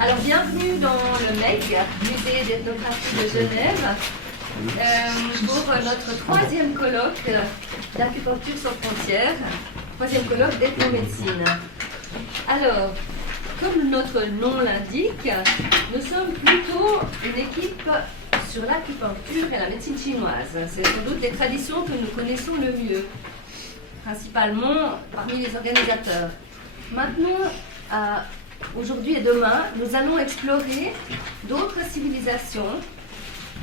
Alors, bienvenue dans le MEG, Musée d'ethnographie de Genève, pour notre troisième colloque d'acupuncture sans frontières, troisième colloque d'ethnomédecine. Alors, comme notre nom l'indique, nous sommes plutôt une équipe sur l'acupuncture et la médecine chinoise. C'est sans doute les traditions que nous connaissons le mieux, principalement parmi les organisateurs. Maintenant, aujourd'hui et demain, nous allons explorer d'autres civilisations,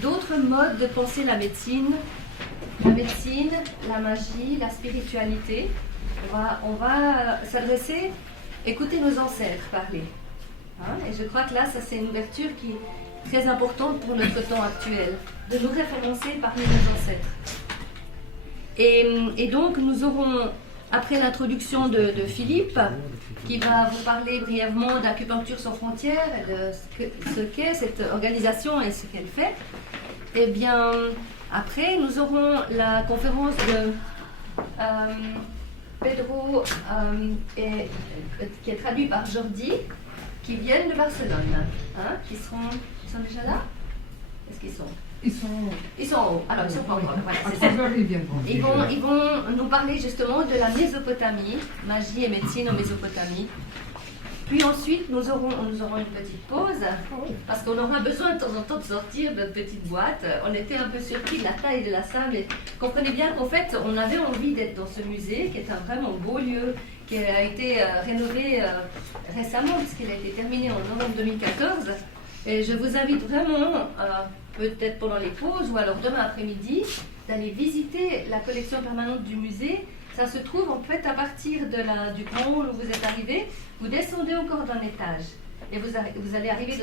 d'autres modes de penser la médecine, la magie, la spiritualité. On va s'adresser, écouter nos ancêtres parler. Et je crois que là, ça c'est une ouverture qui est très importante pour notre temps actuel, de nous référencer parmi nos ancêtres. Et donc, nous aurons, après l'introduction de Philippe, qui va vous parler brièvement d'Acupuncture sans frontières et de ce qu'est cette organisation et ce qu'elle fait, et bien, après, nous aurons la conférence de Pedro, qui est traduit par Jordi, qui viennent de Barcelone. Ils sont déjà là? Est-ce qu'ils sont? Ils sont en haut. Alors, ils sont pas encore. Voilà, à 3 heures, ils viendront. Ils vont nous parler justement de la Mésopotamie, magie et médecine en Mésopotamie. Puis ensuite, nous aurons une petite pause, parce qu'on aura besoin de temps en temps de sortir de notre petite boîte. On était un peu surpris de la taille de la salle, mais comprenez bien qu'en fait, on avait envie d'être dans ce musée, qui est un vraiment beau lieu, qui a été rénové récemment, puisqu'il a été terminé en novembre 2014. Et je vous invite vraiment, peut-être pendant les pauses ou alors demain après-midi, d'aller visiter la collection permanente du musée. Ça se trouve en fait à partir du grand hall où vous êtes arrivé. Vous descendez encore d'un étage et vous allez arriver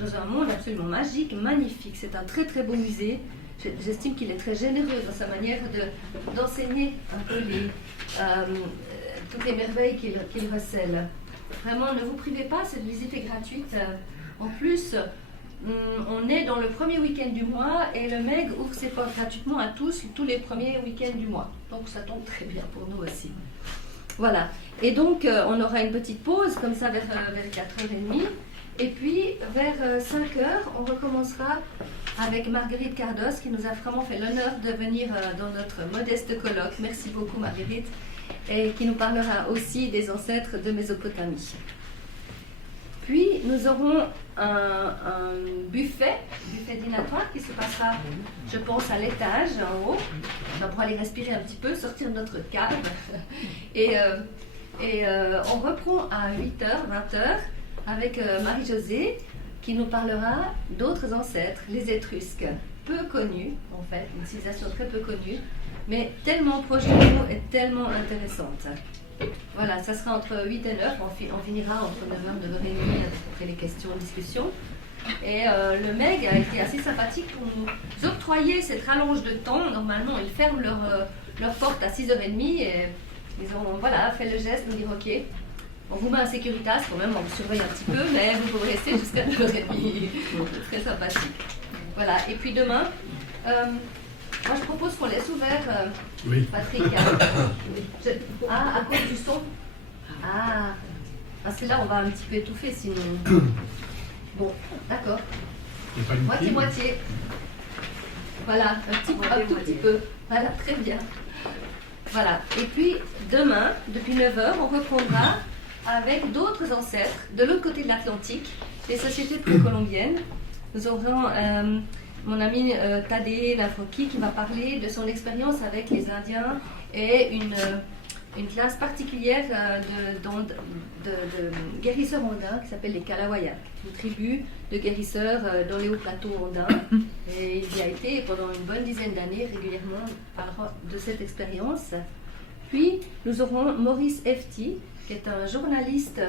dans un monde absolument magique, magnifique. C'est un très très beau musée. J'estime qu'il est très généreux dans sa manière d'enseigner un peu toutes les merveilles qu'il recèle. Vraiment, ne vous privez pas, cette visite est gratuite. En plus, on est dans le premier week-end du mois et le MEG ouvre ses portes gratuitement à tous les premiers week-ends du mois. Donc ça tombe très bien pour nous aussi. Voilà. Et donc on aura une petite pause comme ça vers 4h30. Et puis vers 5h, on recommencera avec Marguerite Cardos qui nous a vraiment fait l'honneur de venir dans notre modeste colloque. Merci beaucoup Marguerite. Et qui nous parlera aussi des ancêtres de Mésopotamie. Puis, nous aurons un buffet dînatoire qui se passera, je pense, à l'étage, en haut. On pourra aller respirer un petit peu, sortir de notre cadre. Et on reprend à 8h, 20h, avec Marie-Josée, qui nous parlera d'autres ancêtres, les Étrusques, peu connus, en fait, une civilisation très peu connue, mais tellement proche de nous et tellement intéressante. Voilà, ça sera entre 8 et 9, on finira entre 9h et 9h30 après les questions et discussions. Et le MEG a été assez sympathique pour nous octroyer cette rallonge de temps. Normalement, ils ferment leur porte à 6h30 et ils ont fait le geste de dire ok, on vous met en sécuritas quand même, on vous surveille un petit peu, mais vous pouvez rester jusqu'à 9h30. C'est très sympathique. Voilà, et puis demain, moi je propose qu'on laisse ouvert, oui. Patrick. À cause du son. Parce que là on va un petit peu étouffer sinon. Bon, d'accord. Moitié-moitié. Voilà, un tout petit peu. Voilà, très bien. Voilà, et puis demain, depuis 9h, on reprendra avec d'autres ancêtres de l'autre côté de l'Atlantique, les sociétés précolombiennes. Nous aurons mon ami Tadé Lafroki qui va parler de son expérience avec les Indiens et une classe particulière de guérisseurs andins qui s'appelle les Kalawaya, une tribu de guérisseurs dans les hauts plateaux andins. Et il y a été pendant une bonne dizaine d'années régulièrement de cette expérience. Puis nous aurons Maurice Efti, qui est un journaliste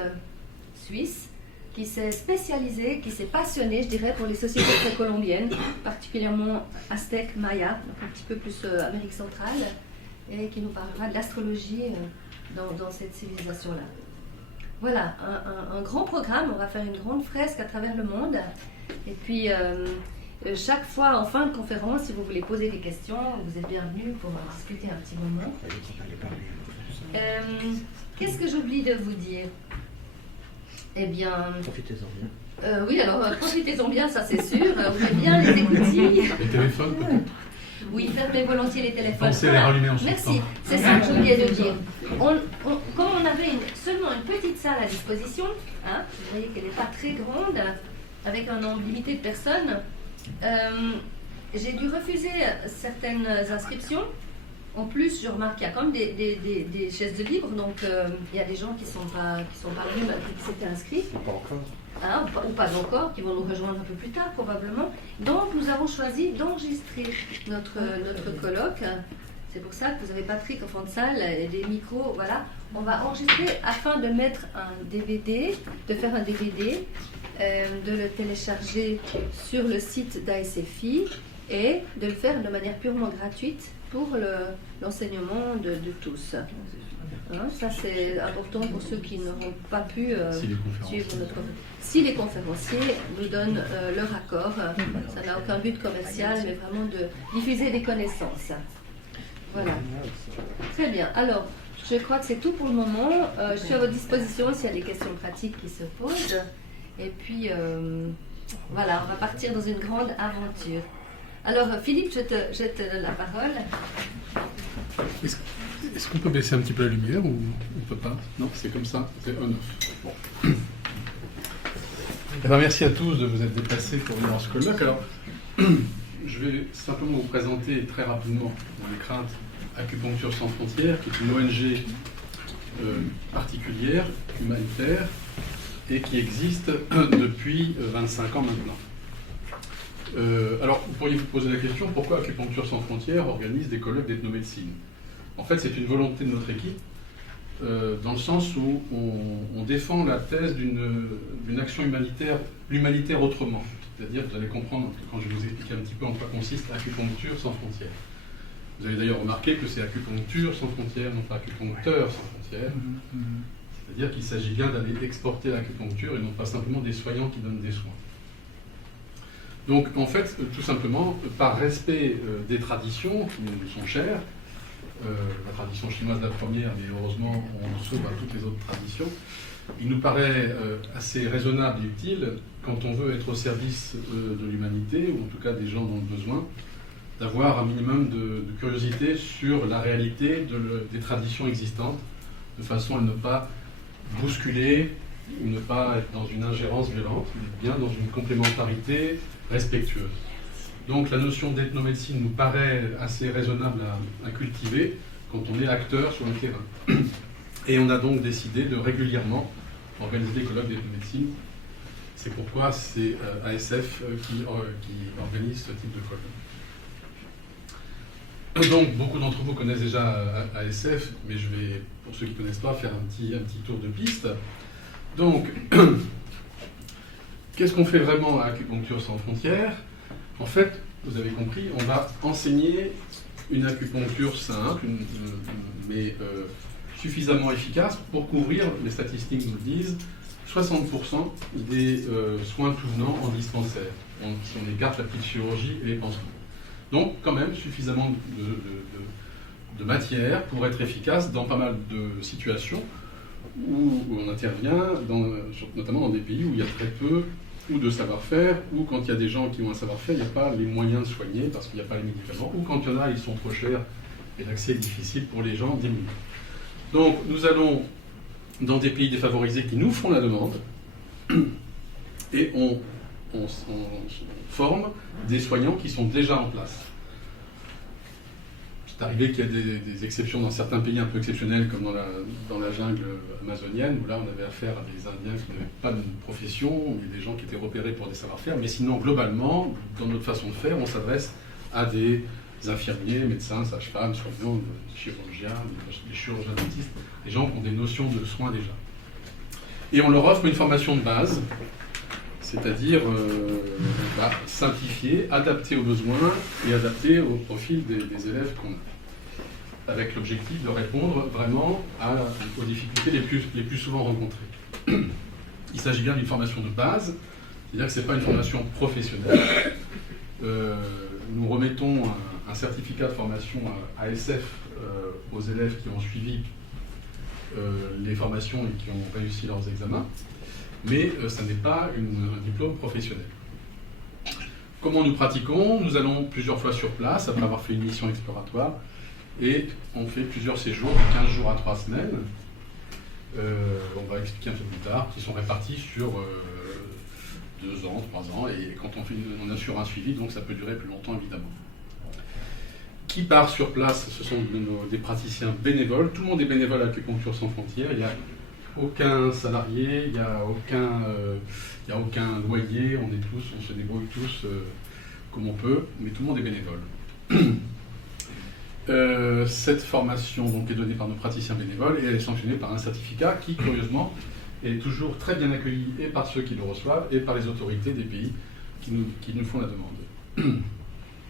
suisse qui s'est spécialisé, qui s'est passionné, je dirais, pour les sociétés précolombiennes, particulièrement aztèques, mayas, donc un petit peu plus Amérique centrale, et qui nous parlera de l'astrologie dans cette civilisation-là. Voilà, un grand programme, on va faire une grande fresque à travers le monde, et puis chaque fois en fin de conférence, si vous voulez poser des questions, vous êtes bienvenus pour discuter un petit moment. Qu'est-ce que j'oublie de vous dire ? Eh bien, Profitez-en bien. oui, alors profitez-en bien, ça c'est sûr. Ouvrez bien les écoutilles. Les téléphones, peut-être. Oui, fermez volontiers les téléphones. Pensez à les rallumer en Merci, sortant. c'est ça que j'oubliais de dire. Comme on avait seulement une petite salle à disposition, hein, vous voyez qu'elle n'est pas très grande, avec un nombre limité de personnes, j'ai dû refuser certaines inscriptions. En plus, je remarque qu'il y a comme des chaises de libre, donc il y a des gens qui sont pas venus malgré qu'ils s'étaient inscrits. Pas encore. Hein, ou pas encore, qui vont nous rejoindre un peu plus tard probablement. Donc nous avons choisi d'enregistrer notre colloque. C'est pour ça que vous avez Patrick au fond de salle et des micros, voilà. On va enregistrer afin de mettre un DVD, de faire un DVD, de le télécharger sur le site d'ASFI et de le faire de manière purement gratuite pour l'enseignement de tous. Hein, ça c'est important pour ceux qui n'auront pas pu suivre notre... Si les conférenciers nous donnent leur accord, ça n'a aucun but commercial, mais vraiment de diffuser des connaissances. Voilà. Très bien. Alors, je crois que c'est tout pour le moment. Je suis à votre disposition s'il y a des questions pratiques qui se posent. Et puis, voilà, on va partir dans une grande aventure. Alors, Philippe, je te donne la parole. Est-ce qu'on peut baisser un petit peu la lumière ou on ne peut pas? Non, c'est comme ça, c'est on-off. Bon. Eh ben, merci à tous de vous être déplacés pour venir en ce colloque. Alors, je vais simplement vous présenter très rapidement, dans les craintes, Acupuncture sans frontières, qui est une ONG particulière, humanitaire, et qui existe depuis 25 ans maintenant. Alors, vous pourriez vous poser la question, pourquoi Acupuncture sans frontières organise des colloques d'ethnomédecine? En fait, c'est une volonté de notre équipe, dans le sens où on défend la thèse d'une action humanitaire, l'humanitaire autrement. C'est-à-dire, vous allez comprendre quand je vais vous expliquer un petit peu en quoi consiste Acupuncture sans frontières. Vous avez d'ailleurs remarqué que c'est Acupuncture sans frontières, non pas Acupuncteur sans frontières. C'est-à-dire qu'il s'agit bien d'aller exporter l'acupuncture et non pas simplement des soignants qui donnent des soins. Donc, en fait, tout simplement, par respect des traditions qui nous sont chères, la tradition chinoise la première, mais heureusement on sauve à toutes les autres traditions, il nous paraît assez raisonnable et utile, quand on veut être au service de l'humanité, ou en tout cas des gens dans le besoin, d'avoir un minimum de curiosité sur la réalité des traditions existantes, de façon à ne pas bousculer ou ne pas être dans une ingérence violente, mais bien dans une complémentarité respectueuse. Donc la notion d'ethnomédecine nous paraît assez raisonnable à cultiver quand on est acteur sur le terrain. Et on a donc décidé de régulièrement organiser des colloques d'ethnomédecine. C'est pourquoi c'est ASF qui organise ce type de colloque. Donc beaucoup d'entre vous connaissent déjà ASF, mais je vais, pour ceux qui ne connaissent pas, faire un petit tour de piste. Donc, qu'est-ce qu'on fait vraiment à Acupuncture sans frontières? En fait, vous avez compris, on va enseigner une acupuncture simple, mais suffisamment efficace pour couvrir, les statistiques nous le disent, 60% des soins tout venant en dispensaire, si on écarte la petite chirurgie et les pansements. Donc, quand même, suffisamment de matière pour être efficace dans pas mal de situations où on intervient, notamment dans des pays où il y a très peu ou de savoir-faire, ou quand il y a des gens qui ont un savoir-faire, il n'y a pas les moyens de soigner parce qu'il n'y a pas les médicaments, ou quand il y en a, ils sont trop chers et l'accès est difficile pour les gens démunis. Donc, nous allons dans des pays défavorisés qui nous font la demande et on forme des soignants qui sont déjà en place. C'est arrivé qu'il y ait des exceptions dans certains pays un peu exceptionnels, comme dans la jungle amazonienne, où là on avait affaire à des Indiens qui n'avaient pas de profession, et des gens qui étaient repérés pour des savoir-faire, mais sinon, globalement, dans notre façon de faire, on s'adresse à des infirmiers, médecins, sages-femmes, soignants, chirurgiens, des chirurgiens dentistes, des gens qui ont des notions de soins déjà. Et on leur offre une formation de base, c'est-à-dire simplifiée, adaptée aux besoins et adaptée au profil des élèves qu'on a, avec l'objectif de répondre vraiment aux difficultés les plus souvent rencontrées. Il s'agit bien d'une formation de base, c'est-à-dire que ce n'est pas une formation professionnelle. Nous remettons un certificat de formation ASF aux élèves qui ont suivi les formations et qui ont réussi leurs examens, mais ça n'est pas un diplôme professionnel. Comment nous pratiquons? Nous allons plusieurs fois sur place, après avoir fait une mission exploratoire, et on fait plusieurs séjours de 15 jours à 3 semaines. On va expliquer un peu plus tard, qui sont répartis sur 2 ans, 3 ans, et quand on assure un suivi, donc ça peut durer plus longtemps évidemment. Qui part sur place? Ce sont des praticiens bénévoles. Tout le monde est bénévole à Acupuncture Sans Frontières. Il n'y a aucun salarié, il n'y a aucun loyer. On se débrouille tous comme on peut, mais tout le monde est bénévole. Cette formation donc, est donnée par nos praticiens bénévoles et elle est sanctionnée par un certificat qui, curieusement, est toujours très bien accueilli et par ceux qui le reçoivent et par les autorités des pays qui nous font la demande.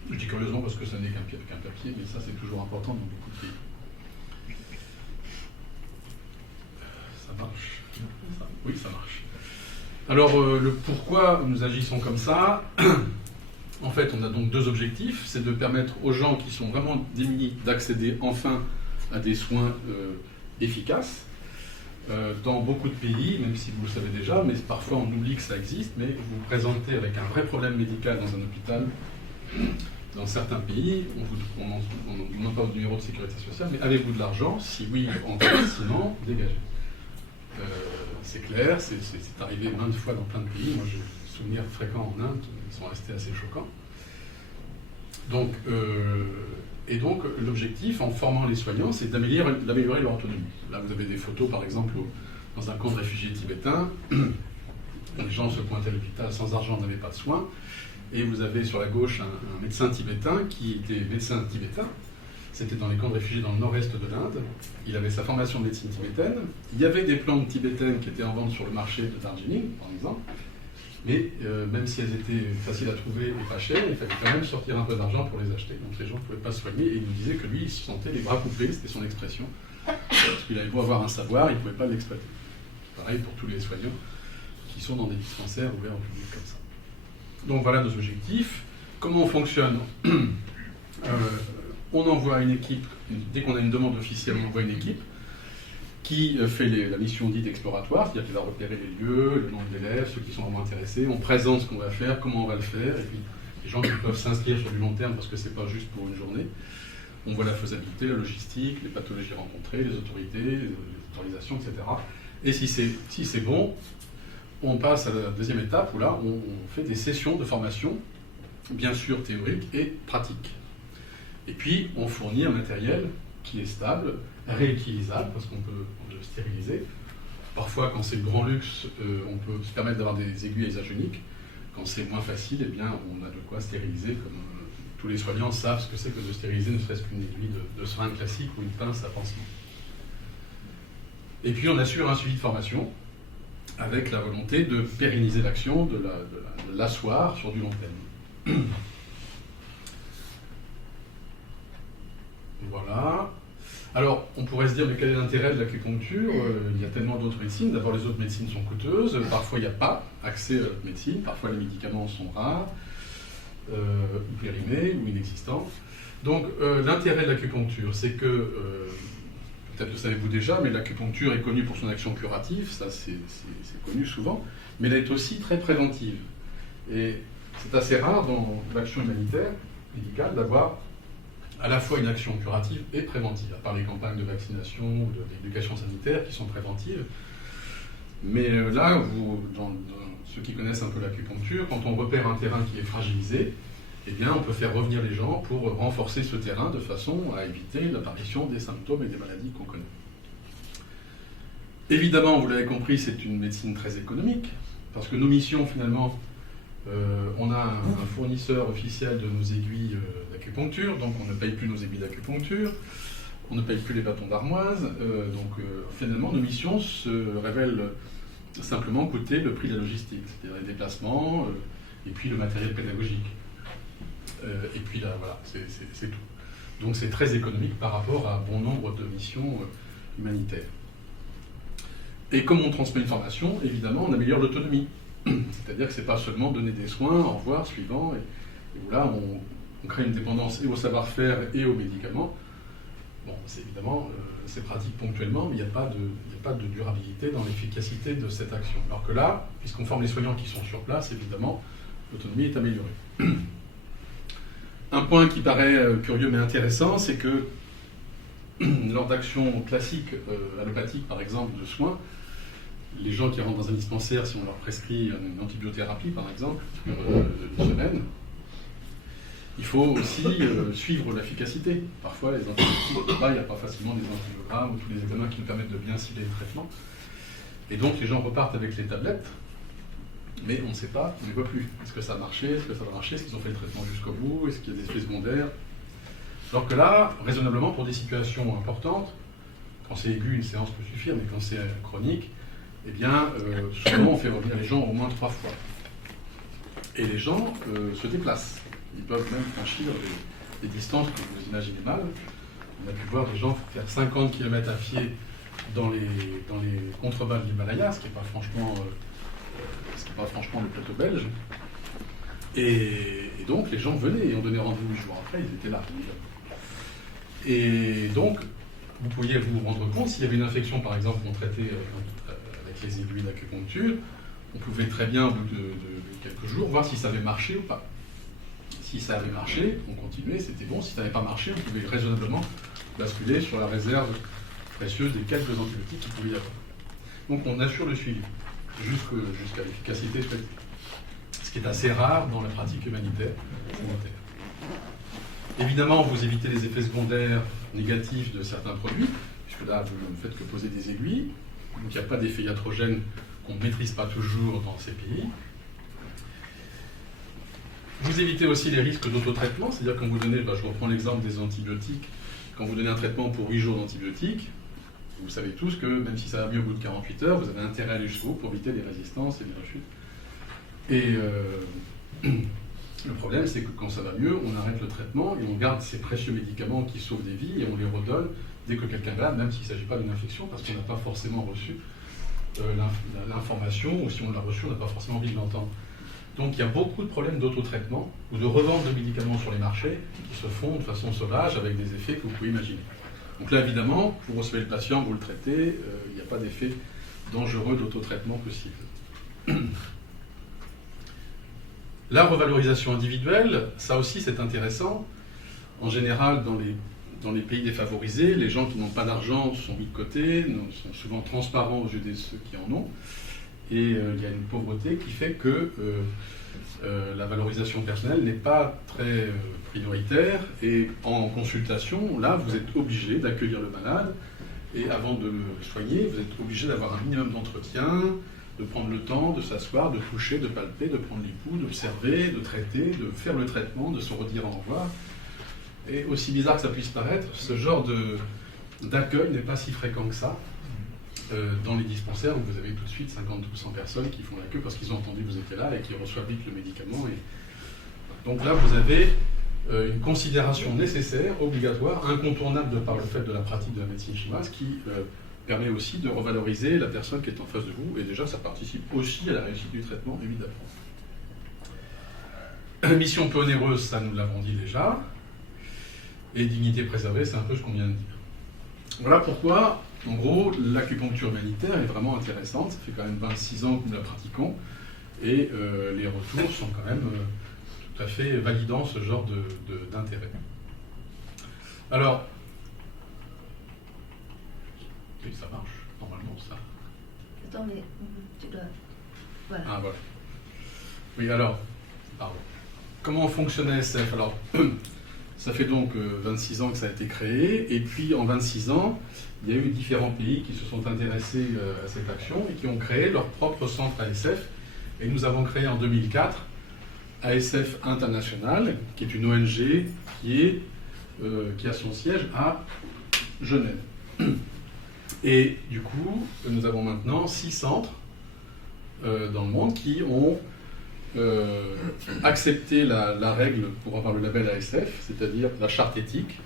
Je dis curieusement parce que ce n'est qu'un papier, mais ça c'est toujours important dans beaucoup de pays. Ça marche? Oui, ça marche. Alors, le pourquoi nous agissons comme ça, en fait, on a donc 2 objectifs. C'est de permettre aux gens qui sont vraiment démunis d'accéder enfin à des soins efficaces. Dans beaucoup de pays, même si vous le savez déjà, mais parfois on oublie que ça existe, mais vous vous présentez avec un vrai problème médical dans un hôpital. Dans certains pays, on ne demande pas votre numéro de sécurité sociale, mais avez-vous de l'argent? Si oui, entrez, sinon, dégagez. C'est clair, c'est arrivé maintes fois dans plein de pays. Moi, j'ai des souvenirs fréquents en Inde, qui sont restés assez choquants. Donc, l'objectif, en formant les soignants, c'est d'améliorer leur autonomie. Là, vous avez des photos, par exemple, dans un camp de réfugiés tibétains. Les gens se pointaient à l'hôpital sans argent, n'avaient pas de soins. Et vous avez sur la gauche un médecin tibétain qui était médecin tibétain. C'était dans les camps de réfugiés dans le nord-est de l'Inde. Il avait sa formation de médecine tibétaine. Il y avait des plantes tibétaines qui étaient en vente sur le marché de Darjeeling, par exemple. Mais même si elles étaient faciles à trouver et pas chères, il fallait quand même sortir un peu d'argent pour les acheter. Donc les gens ne pouvaient pas se soigner. Et il nous disait que lui, il se sentait les bras coupés, c'était son expression. Parce qu'il avait beau avoir un savoir, il ne pouvait pas l'exploiter. Pareil pour tous les soignants qui sont dans des dispensaires ouverts au public comme ça. Donc voilà nos objectifs. Comment on fonctionne? On envoie une équipe, dès qu'on a une demande officielle, on envoie une équipe qui fait la mission dite exploratoire, c'est-à-dire qu'elle va repérer les lieux, le nombre d'élèves, ceux qui sont vraiment intéressés, on présente ce qu'on va faire, comment on va le faire, et puis les gens qui peuvent s'inscrire sur du long terme parce que c'est pas juste pour une journée. On voit la faisabilité, la logistique, les pathologies rencontrées, les autorités, les autorisations, etc. Et si c'est bon, on passe à la deuxième étape où là, on fait des sessions de formation, bien sûr théorique et pratique. Et puis, on fournit un matériel qui est stable, réutilisable, parce qu'on peut le stériliser. Parfois, quand c'est le grand luxe, on peut se permettre d'avoir des aiguilles à usage unique. Quand c'est moins facile, eh bien, on a de quoi stériliser. Comme tous les soignants savent ce que c'est que de stériliser, ne serait-ce qu'une aiguille de seringue classique ou une pince à pansement. Et puis, on assure un suivi de formation avec la volonté de pérenniser l'action, de l'asseoir sur du long terme. Voilà. Alors, on pourrait se dire, mais quel est l'intérêt de l'acupuncture? Il y a tellement d'autres médecines. D'abord, les autres médecines sont coûteuses. Parfois, il n'y a pas accès à l'autre médecine. Parfois, les médicaments sont rares, ou périmés, ou inexistants. Donc, l'intérêt de l'acupuncture, c'est que, peut-être le savez-vous déjà, mais l'acupuncture est connue pour son action curative. Ça, c'est connu souvent. Mais elle est aussi très préventive. Et c'est assez rare dans l'action humanitaire, médicale, d'avoir à la fois une action curative et préventive, à part les campagnes de vaccination ou d'éducation sanitaire qui sont préventives. Mais là, dans ceux qui connaissent un peu l'acupuncture, quand on repère un terrain qui est fragilisé, eh bien, on peut faire revenir les gens pour renforcer ce terrain de façon à éviter l'apparition des symptômes et des maladies qu'on connaît. Évidemment, vous l'avez compris, c'est une médecine très économique, parce que nos missions, finalement, on a un fournisseur officiel de nos aiguilles d'acupuncture, donc on ne paye plus nos aiguilles d'acupuncture, on ne paye plus les bâtons d'armoise, finalement nos missions se révèlent simplement coûter le prix de la logistique, c'est-à-dire les déplacements et puis le matériel pédagogique. Et puis là, voilà, c'est tout. Donc c'est très économique par rapport à bon nombre de missions humanitaires. Et comme on transmet une formation, évidemment, on améliore l'autonomie. C'est-à-dire que ce n'est pas seulement donner des soins, au revoir, suivant, et où là on crée une dépendance et au savoir-faire et aux médicaments. Bon, c'est évidemment, c'est pratique ponctuellement, mais il n'y a pas de durabilité dans l'efficacité de cette action. Alors que là, puisqu'on forme les soignants qui sont sur place, évidemment, l'autonomie est améliorée. Un point qui paraît curieux mais intéressant, c'est que lors d'actions classiques allopathiques, par exemple, de soins, les gens qui rentrent dans un dispensaire, si on leur prescrit une antibiothérapie, par exemple, d'une semaine, il faut aussi suivre l'efficacité. Parfois, les antibiotiques, il n'y a pas facilement des antibiogrammes ou tous les examens qui nous permettent de bien cibler le traitement. Et donc, les gens repartent avec les tablettes, mais on ne sait pas, on ne les voit plus. Est-ce que ça a marché? Est-ce que ça va marcher? Est-ce qu'ils ont fait le traitement jusqu'au bout? Est-ce qu'il y a des effets secondaires? Alors que là, raisonnablement, pour des situations importantes, quand c'est aigu, une séance peut suffire, mais quand c'est chronique, eh bien, souvent on fait revenir les gens au moins 3 fois. Et les gens se déplacent. Ils peuvent même franchir des distances que vous imaginez mal. On a pu voir des gens faire 50 km à pied dans les contrebas de l'Himalaya, ce qui n'est pas franchement le plateau belge. Et donc les gens venaient et on donnait rendez-vous 8 jours après, ils étaient là. Et donc, vous pouviez vous rendre compte, s'il y avait une infection, par exemple, qu'on traitait avec les aiguilles d'acupuncture, on pouvait très bien, au bout de quelques jours, voir si ça avait marché ou pas. Si ça avait marché, on continuait, c'était bon. Si ça n'avait pas marché, on pouvait raisonnablement basculer sur la réserve précieuse des quelques antibiotiques qu'il pouvait y avoir. Donc on assure le suivi, jusqu'à l'efficacité souhaitée. Ce qui est assez rare dans la pratique humanitaire sanitaire. Évidemment, vous évitez les effets secondaires négatifs de certains produits, puisque là, vous ne faites que poser des aiguilles. Donc il n'y a pas d'effet iatrogène qu'on ne maîtrise pas toujours dans ces pays. Vous évitez aussi les risques d'autotraitement, c'est-à-dire quand vous donnez, je reprends l'exemple des antibiotiques, quand vous donnez un traitement pour 8 jours d'antibiotiques, vous savez tous que même si ça va mieux au bout de 48 heures, vous avez intérêt à aller jusqu'au bout pour éviter les résistances et les rechutes. Et le problème, c'est que quand ça va mieux, on arrête le traitement et on garde ces précieux médicaments qui sauvent des vies et on les redonne dès que quelqu'un est malade, même s'il ne s'agit pas d'une infection, parce qu'on n'a pas forcément reçu l'information, ou si on l'a reçu, on n'a pas forcément envie de l'entendre. Donc il y a beaucoup de problèmes d'autotraitement ou de revente de médicaments sur les marchés qui se font de façon sauvage avec des effets que vous pouvez imaginer. Donc là, évidemment, vous recevez le patient, vous le traitez, il n'y a pas d'effet dangereux d'autotraitement possible. La revalorisation individuelle, ça aussi c'est intéressant. En général, dans les pays défavorisés, les gens qui n'ont pas d'argent sont mis de côté, sont souvent transparents aux yeux de ceux qui en ont. Et il y a une pauvreté qui fait que la valorisation personnelle n'est pas très prioritaire. Et en consultation, là, vous êtes obligé d'accueillir le malade. Et avant de le soigner, vous êtes obligé d'avoir un minimum d'entretien, de prendre le temps, de s'asseoir, de toucher, de palper, de prendre les pouls, d'observer, de traiter, de faire le traitement, de se redire au revoir. Et aussi bizarre que ça puisse paraître, ce genre d'accueil n'est pas si fréquent que ça. Dans les dispensaires où vous avez tout de suite 50 ou 100 personnes qui font la queue parce qu'ils ont entendu que vous étiez là et qui reçoivent vite le médicament. Donc là, vous avez une considération nécessaire, obligatoire, incontournable de par le fait de la pratique de la médecine chinoise qui permet aussi de revaloriser la personne qui est en face de vous et déjà ça participe aussi à la réussite du traitement, évidemment. Mission peu onéreuse, ça nous l'avons dit déjà. Et dignité préservée, c'est un peu ce qu'on vient de dire. Voilà pourquoi, en gros, l'acupuncture humanitaire est vraiment intéressante. Ça fait quand même 26 ans que nous la pratiquons. Et les retours sont quand même tout à fait validants, ce genre d'intérêt. Alors, oui, ça marche, normalement, ça. Attends, mais tu dois... Voilà. Ah, voilà. Oui, alors, pardon. Comment fonctionne ASF? Alors, ça fait donc 26 ans que ça a été créé, et puis en 26 ans, il y a eu différents pays qui se sont intéressés à cette action et qui ont créé leur propre centre ASF. Et nous avons créé en 2004 ASF International, qui est une ONG qui a son siège à Genève. Et du coup, nous avons maintenant 6 centres dans le monde qui ont accepté la règle pour avoir le label ASF, c'est-à-dire la charte éthique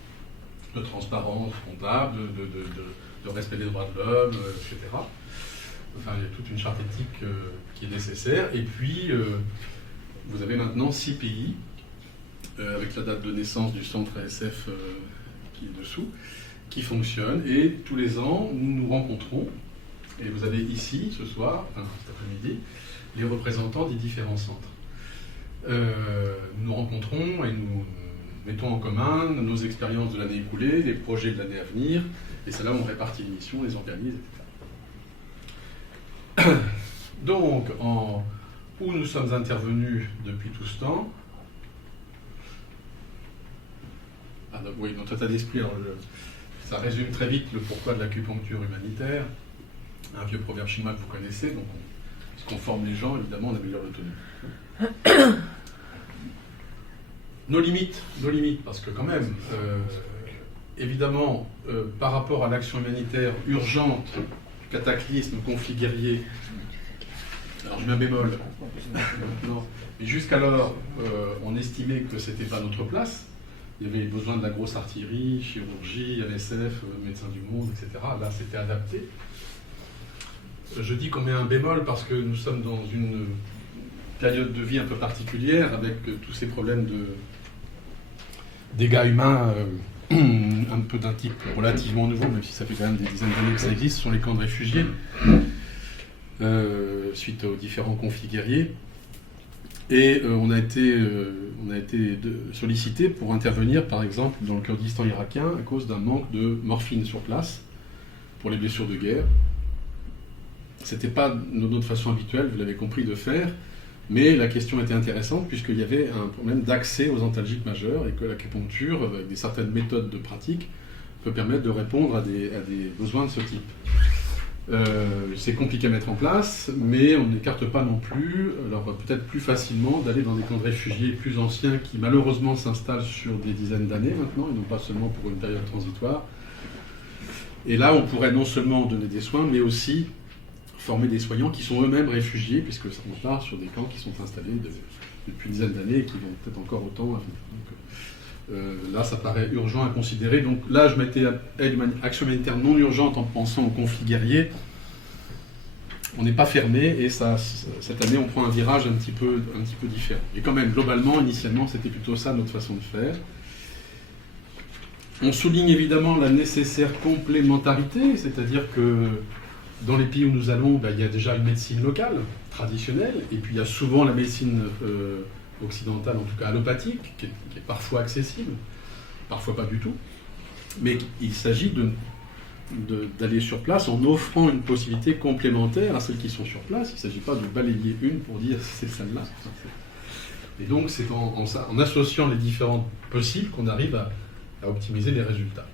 de transparence comptable, de respect des droits de l'homme, etc. Enfin, il y a toute une charte éthique qui est nécessaire. Et puis, vous avez maintenant 6 pays, avec la date de naissance du centre ASF qui est dessous. qui fonctionne, et tous les ans, nous nous rencontrons, et vous avez ici, ce soir, enfin cet après-midi, les représentants des différents centres. Nous nous rencontrons et nous mettons en commun nos expériences de l'année écoulée, les projets de l'année à venir, et c'est là où on répartit les missions, les organise, etc. Donc, où nous sommes intervenus depuis tout ce temps. Oui, notre état d'esprit, ça résume très vite le pourquoi de l'acupuncture humanitaire. Un vieux proverbe chinois que vous connaissez, donc puisqu'on forme les gens, évidemment, on améliore l'autonomie. Nos limites, parce que quand même, évidemment, par rapport à l'action humanitaire urgente, cataclysme, conflit guerrier, alors je mets un bémol, non, mais jusqu'alors, on estimait que ce n'était pas notre place. Il y avait besoin de la grosse artillerie, chirurgie, LSF, Médecins du Monde, etc. Là, c'était adapté. Je dis qu'on met un bémol parce que nous sommes dans une période de vie un peu particulière avec tous ces problèmes de dégâts humains un peu d'un type relativement nouveau, même si ça fait quand même des dizaines d'années que ça existe, ce sont les camps de réfugiés, suite aux différents conflits guerriers. Et on a été sollicité pour intervenir, par exemple, dans le Kurdistan irakien, à cause d'un manque de morphine sur place pour les blessures de guerre. C'était pas notre façon habituelle, vous l'avez compris, de faire, mais la question était intéressante puisqu'il y avait un problème d'accès aux antalgiques majeurs et que l'acupuncture, avec des certaines méthodes de pratique, peut permettre de répondre à des besoins de ce type. C'est compliqué à mettre en place, mais on n'écarte pas non plus, alors peut-être plus facilement, d'aller dans des camps de réfugiés plus anciens qui malheureusement s'installent sur des dizaines d'années maintenant, et non pas seulement pour une période transitoire. Et là, on pourrait non seulement donner des soins, mais aussi former des soignants qui sont eux-mêmes réfugiés, puisque on part sur des camps qui sont installés depuis une dizaine d'années et qui vont peut-être encore autant à venir. Donc, là, ça paraît urgent à considérer. Donc là, je mettais action humanitaire non urgente en pensant au conflit guerrier. On n'est pas fermé et cette année, on prend un virage un petit peu différent. Et quand même, globalement, initialement, c'était plutôt ça notre façon de faire. On souligne évidemment la nécessaire complémentarité, c'est-à-dire que dans les pays où nous allons, il y a déjà une médecine locale, traditionnelle, et puis il y a souvent la médecine occidentale, en tout cas allopathique, qui est parfois accessible, parfois pas du tout. Mais il s'agit d'aller sur place en offrant une possibilité complémentaire à celles qui sont sur place. Il ne s'agit pas de balayer une pour dire c'est celle-là. Et donc c'est en associant les différentes possibles qu'on arrive à optimiser les résultats.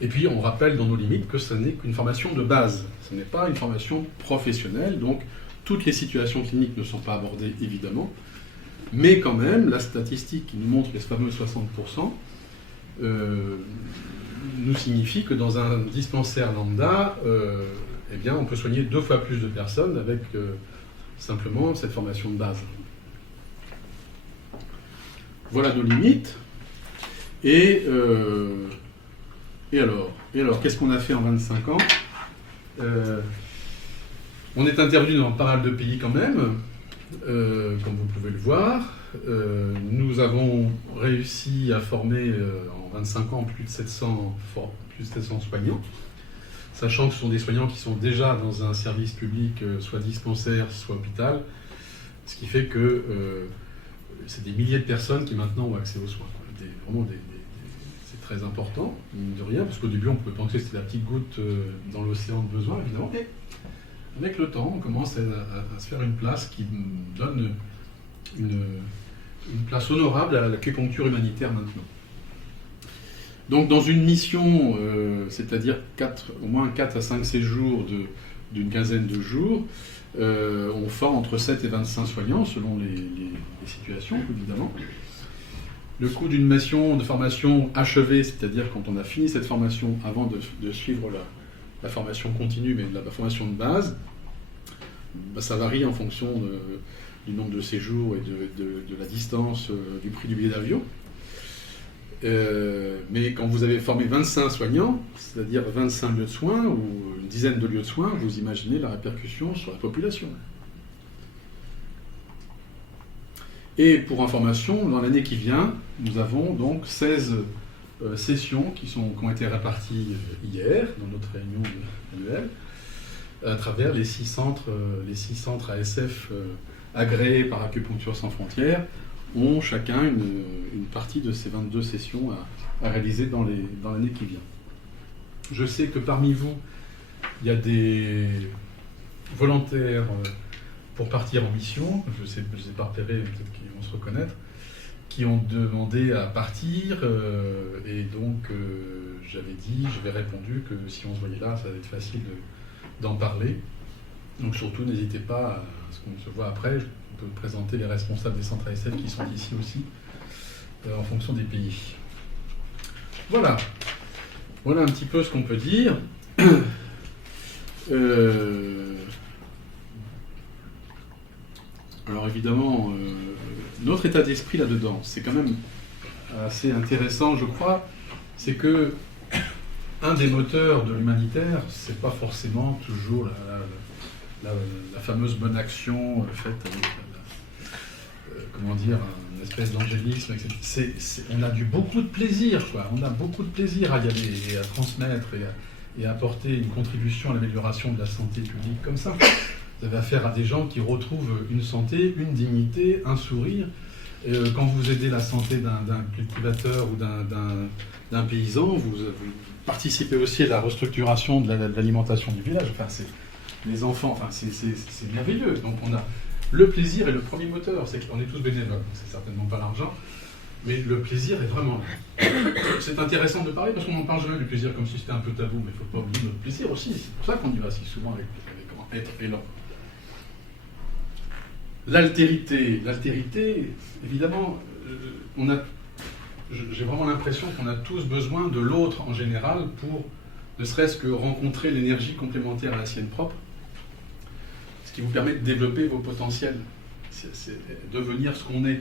Et puis on rappelle dans nos limites que ce n'est qu'une formation de base, ce n'est pas une formation professionnelle, donc toutes les situations cliniques ne sont pas abordées évidemment, mais quand même la statistique qui nous montre les fameux 60% nous signifie que dans un dispensaire lambda, eh bien, on peut soigner 2 fois plus de personnes avec simplement cette formation de base. Voilà nos limites. Et alors, qu'est-ce qu'on a fait en 25 ans ? On est intervenu dans pas mal de pays quand même, comme vous pouvez le voir. Nous avons réussi à former en 25 ans plus de 700 soignants, sachant que ce sont des soignants qui sont déjà dans un service public, soit dispensaire, soit hôpital, ce qui fait que c'est des milliers de personnes qui maintenant ont accès aux soins. C'est très important, mine de rien, parce qu'au début on pouvait penser que c'était la petite goutte dans l'océan de besoin, évidemment, mais avec le temps on commence à se faire une place qui donne une place honorable à l'acupuncture humanitaire maintenant. Donc dans une mission, c'est-à-dire au moins 4 à 5 séjours d'une quinzaine de jours, on forme entre 7 et 25 soignants selon les situations, évidemment. Le coût d'une mission de formation achevée, c'est-à-dire quand on a fini cette formation avant de suivre la formation continue, mais la formation de base, ça varie en fonction du nombre de séjours et de la distance du prix du billet d'avion. Mais quand vous avez formé 25 soignants, c'est-à-dire 25 lieux de soins ou une dizaine de lieux de soins, vous imaginez la répercussion sur la population. Et pour information, dans l'année qui vient, nous avons donc 16 sessions qui ont été réparties hier dans notre réunion annuelle à travers les 6 centres ASF agréés par Acupuncture Sans Frontières ont chacun une partie de ces 22 sessions à réaliser dans l'année qui vient. Je sais que parmi vous, il y a des volontaires pour partir en mission, je ne les ai pas repérés, peut-être qu'ils vont se reconnaître, qui ont demandé à partir, et donc j'avais répondu que si on se voyait là, ça allait être facile d'en parler. Donc surtout, n'hésitez pas, à ce qu'on se voit après, on peut présenter les responsables des centres ASF qui sont ici aussi, en fonction des pays. Voilà un petit peu ce qu'on peut dire. Alors évidemment, notre état d'esprit là-dedans, c'est quand même assez intéressant, je crois, c'est que un des moteurs de l'humanitaire, c'est pas forcément toujours la fameuse bonne action faite avec une espèce d'angélisme, etc. On a beaucoup de plaisir, quoi. On a beaucoup de plaisir à y aller et à transmettre et à apporter une contribution à l'amélioration de la santé publique comme ça. Vous avez affaire à des gens qui retrouvent une santé, une dignité, un sourire. Et quand vous aidez la santé d'un cultivateur ou d'un paysan, vous participez aussi à la restructuration de l'alimentation du village. Enfin, les enfants, enfin, c'est merveilleux. Donc on a le plaisir est le premier moteur. C'est qu'on est tous bénévoles, c'est certainement pas l'argent, mais le plaisir est vraiment là. C'est intéressant de parler parce qu'on n'en parle jamais du plaisir comme si c'était un peu tabou, mais il ne faut pas oublier notre plaisir aussi. C'est pour ça qu'on y va si souvent avec être élan. L'altérité, évidemment, j'ai vraiment l'impression qu'on a tous besoin de l'autre en général pour ne serait-ce que rencontrer l'énergie complémentaire à la sienne propre, ce qui vous permet de développer vos potentiels, c'est devenir ce qu'on est.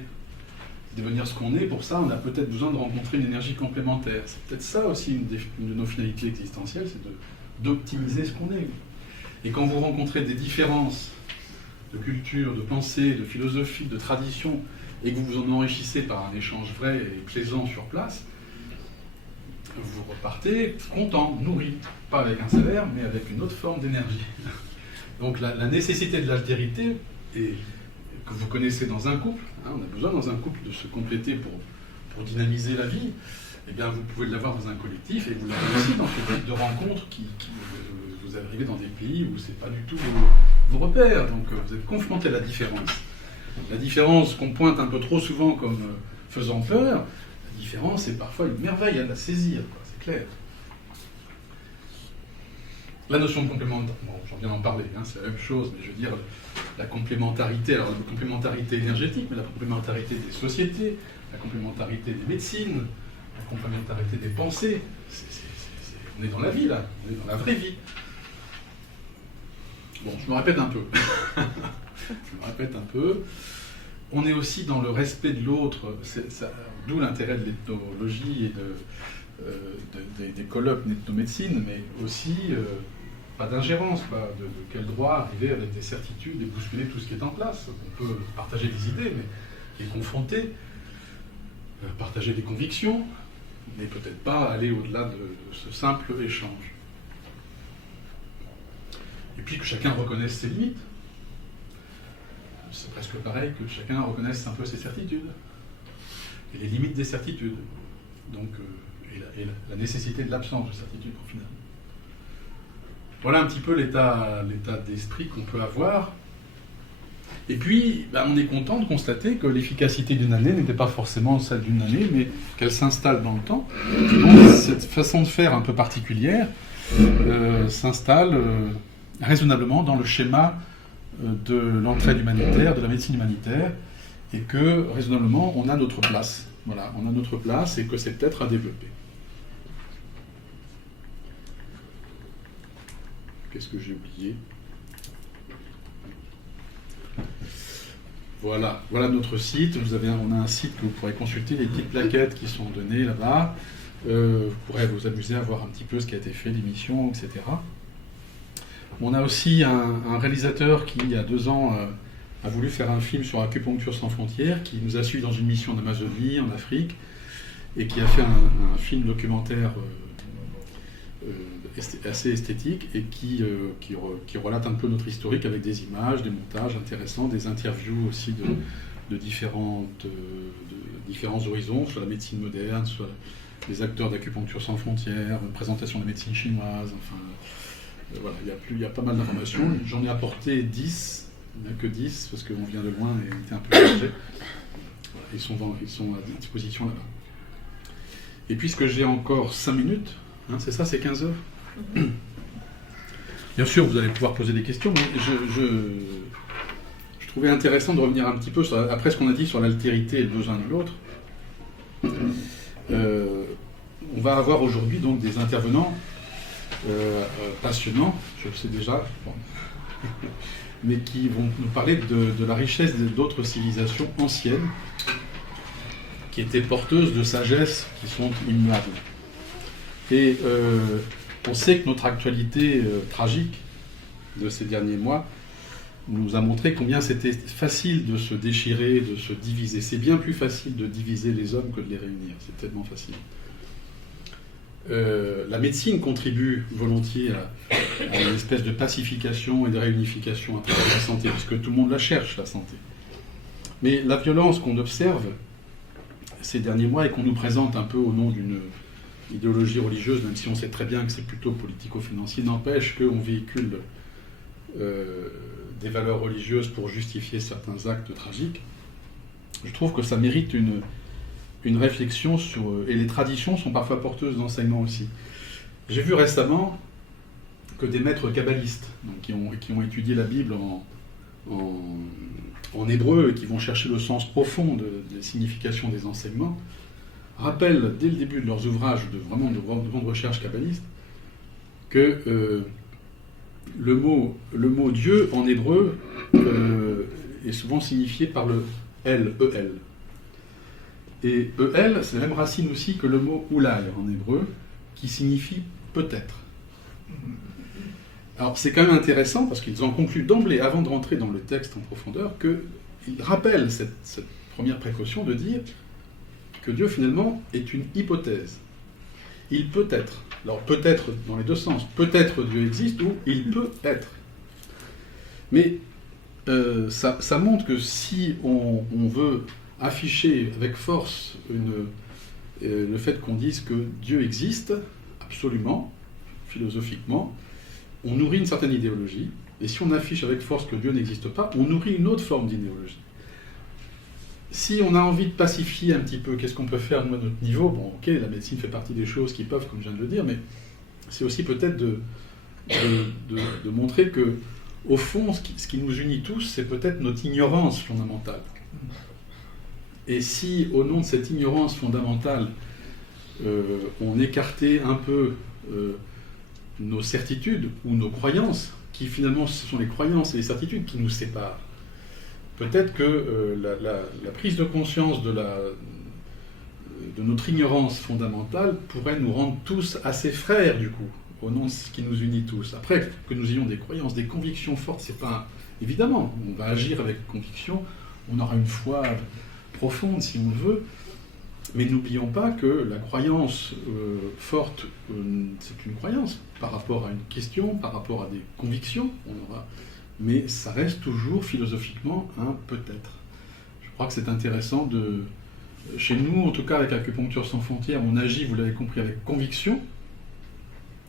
Devenir ce qu'on est, pour ça, on a peut-être besoin de rencontrer une énergie complémentaire. C'est peut-être ça aussi une de nos finalités existentielles, c'est d'optimiser ce qu'on est. Et quand vous rencontrez des différences de culture, de pensée, de philosophie, de tradition, et que vous vous en enrichissez par un échange vrai et plaisant sur place, vous repartez content, nourri, pas avec un salaire, mais avec une autre forme d'énergie. Donc la nécessité de l'altérité, et que vous connaissez dans un couple, hein, on a besoin dans un couple de se compléter pour dynamiser la vie, eh bien vous pouvez l'avoir dans un collectif, et vous l'avez aussi dans ce type de rencontres qui vous arrivez dans des pays où c'est pas du tout vos repères, donc vous êtes confronté à la différence. La différence qu'on pointe un peu trop souvent comme faisant peur, la différence est parfois une merveille à la saisir, c'est clair. La notion de complémentarité, bon, j'en viens d'en parler, hein, c'est la même chose, mais je veux dire, la complémentarité, alors la complémentarité énergétique, mais la complémentarité des sociétés, la complémentarité des médecines, la complémentarité des pensées, on est dans la vie là, on est dans la vraie vie. Bon, je me répète un peu. On est aussi dans le respect de l'autre, d'où l'intérêt de l'ethnologie et des colloques d'ethnomédecine, mais aussi pas d'ingérence, de quel droit arriver avec des certitudes et bousculer tout ce qui est en place. On peut partager des idées, mais les confronter, partager des convictions, mais peut-être pas aller au-delà de ce simple échange. Et puis que chacun reconnaisse ses limites. C'est presque pareil que chacun reconnaisse un peu ses certitudes. Et les limites des certitudes. Donc, et la nécessité de l'absence de certitude, finalement. Voilà un petit peu l'état d'esprit qu'on peut avoir. Et puis, on est content de constater que l'efficacité d'une année n'était pas forcément celle d'une année, mais qu'elle s'installe dans le temps. Et donc, cette façon de faire un peu particulière s'installe raisonnablement dans le schéma de l'entraide humanitaire, de la médecine humanitaire, et que raisonnablement on a notre place. Voilà, on a notre place et que c'est peut-être à développer. Qu'est-ce que j'ai oublié ? Voilà notre site. On a un site que vous pourrez consulter, les petites plaquettes qui sont données là-bas. Vous pourrez vous amuser à voir un petit peu ce qui a été fait, l'émission, etc. On a aussi un réalisateur qui, il y a 2 ans, a voulu faire un film sur Acupuncture Sans Frontières, qui nous a suivis dans une mission en Amazonie, en Afrique, et qui a fait un film documentaire assez esthétique et qui relate un peu notre historique avec des images, des montages intéressants, des interviews aussi de différents horizons, soit la médecine moderne, soit les acteurs d'Acupuncture sans frontières, une présentation de la médecine chinoise, enfin voilà, il y a pas mal d'informations. J'en ai apporté 10, il n'y en a que 10 parce qu'on vient de loin et on était un peu chargés. Voilà, ils sont à disposition là-bas. Et puisque j'ai encore 5 minutes, hein, c'est ça, c'est 15 heures. Bien sûr, vous allez pouvoir poser des questions, mais je trouvais intéressant de revenir un petit peu après ce qu'on a dit sur l'altérité et le besoin de l'autre. On va avoir aujourd'hui donc des intervenants passionnants, je le sais déjà, bon, mais qui vont nous parler de la richesse d'autres civilisations anciennes qui étaient porteuses de sagesse qui sont immuables. Et on sait que notre actualité tragique de ces derniers mois nous a montré combien c'était facile de se déchirer, de se diviser. C'est bien plus facile de diviser les hommes que de les réunir. C'est tellement facile. La médecine contribue volontiers à une espèce de pacification et de réunification à travers la santé, puisque tout le monde la cherche, la santé. Mais la violence qu'on observe ces derniers mois et qu'on nous présente un peu au nom d'une idéologie religieuse, même si on sait très bien que c'est plutôt politico-financier, n'empêche qu'on véhicule des valeurs religieuses pour justifier certains actes tragiques. Je trouve que ça mérite une réflexion sur... Et les traditions sont parfois porteuses d'enseignements aussi. J'ai vu récemment que des maîtres kabbalistes, donc qui ont étudié la Bible en hébreu et qui vont chercher le sens profond des significations des enseignements, rappellent dès le début de leurs ouvrages de grande recherche kabbaliste que le mot Dieu en hébreu est souvent signifié par le El, E-L. Et E-L, c'est la même racine aussi que le mot Oulai en hébreu, qui signifie peut-être. Alors c'est quand même intéressant parce qu'ils en concluent d'emblée, avant de rentrer dans le texte en profondeur, qu'ils rappellent cette première précaution de dire que Dieu finalement est une hypothèse. Il peut être. Alors peut-être dans les deux sens. Peut-être Dieu existe ou il peut être. Mais ça montre que si on veut afficher avec force le fait qu'on dise que Dieu existe, absolument, philosophiquement, on nourrit une certaine idéologie, et si on affiche avec force que Dieu n'existe pas, on nourrit une autre forme d'idéologie. Si on a envie de pacifier un petit peu, qu'est-ce qu'on peut faire nous, à notre niveau? Bon, ok, la médecine fait partie des choses qui peuvent, comme je viens de le dire, mais c'est aussi peut-être de montrer que, au fond, ce qui nous unit tous, c'est peut-être notre ignorance fondamentale. Et si, au nom de cette ignorance fondamentale, on écartait un peu nos certitudes ou nos croyances, qui finalement ce sont les croyances et les certitudes qui nous séparent, peut-être que la prise de conscience de notre ignorance fondamentale pourrait nous rendre tous assez frères, du coup, au nom de ce qui nous unit tous. Après, que nous ayons des croyances, des convictions fortes, c'est pas... Évidemment, on va agir avec conviction, on aura une foi profonde, si on le veut, mais n'oublions pas que la croyance forte, c'est une croyance par rapport à une question, par rapport à des convictions, mais ça reste toujours philosophiquement un peut-être. Je crois que c'est intéressant chez nous, en tout cas avec Acupuncture sans frontières, on agit, vous l'avez compris, avec conviction.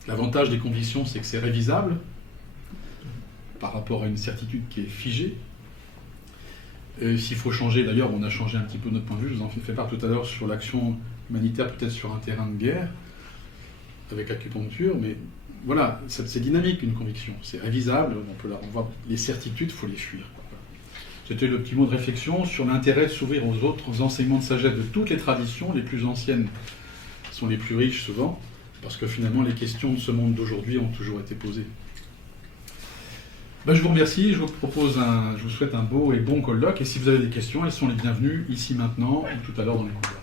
L'avantage des convictions, c'est que c'est révisable par rapport à une certitude qui est figée. S'il faut changer, d'ailleurs, on a changé un petit peu notre point de vue, je vous en fais part tout à l'heure sur l'action humanitaire, peut-être sur un terrain de guerre, avec l'acupuncture, mais voilà, c'est dynamique une conviction, c'est révisable, on peut la revoir. Les certitudes, il faut les fuir. C'était le petit mot de réflexion sur l'intérêt de s'ouvrir aux autres enseignements de sagesse de toutes les traditions. Les plus anciennes sont les plus riches souvent, parce que finalement les questions de ce monde d'aujourd'hui ont toujours été posées. Je vous remercie, je vous souhaite un beau et bon colloque, et si vous avez des questions, elles sont les bienvenues ici maintenant ou tout à l'heure dans les couloirs.